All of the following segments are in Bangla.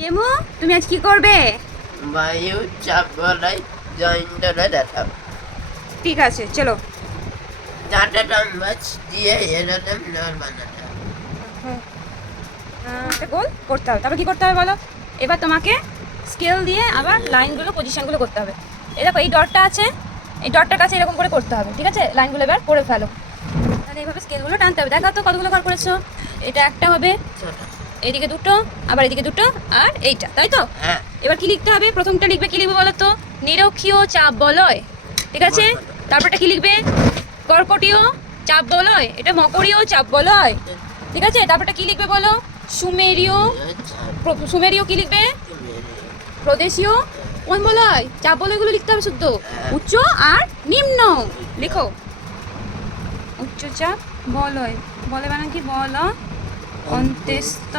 জেমু, তুমি আজ কি করবে? বায়ু চাপ বলায় জয়েন্টটা দেখাও। ঠিক আছে, চলো। ডাটা চামচ দিয়ে এরকম নল বানাতে হবে। একটা গোল করতে হবে। তারপর কি করতে হবে বলো? এবার তোমাকে স্কেল দিয়ে আবার লাইনগুলো পজিশনগুলো করতে হবে। এই দেখো, এই ডটটা আছে, এই ডটটার কাছে এরকম করে করতে হবে। ঠিক আছে, লাইনগুলো এবার করে ফেলো। তাহলে এইভাবে স্কেলগুলো টানতে হবে। দেখো তো কতগুলো ঘর করেছো। এটা একটা হবে, ছোট। এইদিকে দুটো, আবার এদিকে দুটো, আর এইটা, তাই তো? হ্যাঁ। এবার কি লিখতে হবে? প্রথমটা লিখবে, কি লিখবে বলো তো? নিরক্ষীয় চাপ বলয়। ঠিক আছে, তারপরটা কি লিখবে? কর্কটীয় চাপ বলয়। এটা মকরীয় চাপ বলয়। ঠিক আছে, তারপরটা কি লিখবে বলো? সুমেরীয়। সুমেরীয় কি লিখবে? প্রদেশীয় কোন বলয়? চাপ বলয়গুলো লিখতে হবে শুদ্ধ। উচ্চ আর নিম্ন লিখো। উচ্চ চাপ বলয়, বলে বানান কি? বল অন্ত্যেস্ত।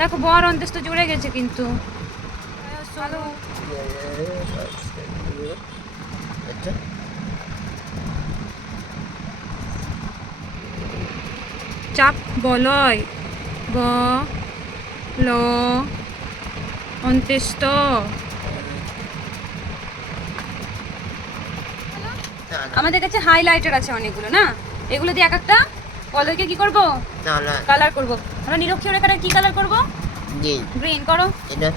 দেখো, বর অন্ত্যেস্ত জুড়ে গেছে কিন্তু। চলো। চাপ বলয়, ব ল অন্ত্যেস্ত। আমাদের কাছে হাইলাইটার আছে অনেকগুলো, না? এগুলো দিয়ে এক একটা বলয়কে কি করব? কালার করব। আমরা নিরক্ষীয় রেখাটা কি কালার করব? গ্রিন করো। এটা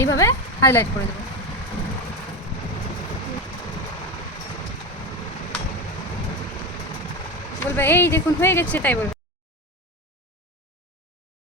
এইভাবে হাইলাইট করে দেবো। বলবে এই দেখুন হয়ে গেছে, তাই বলবে।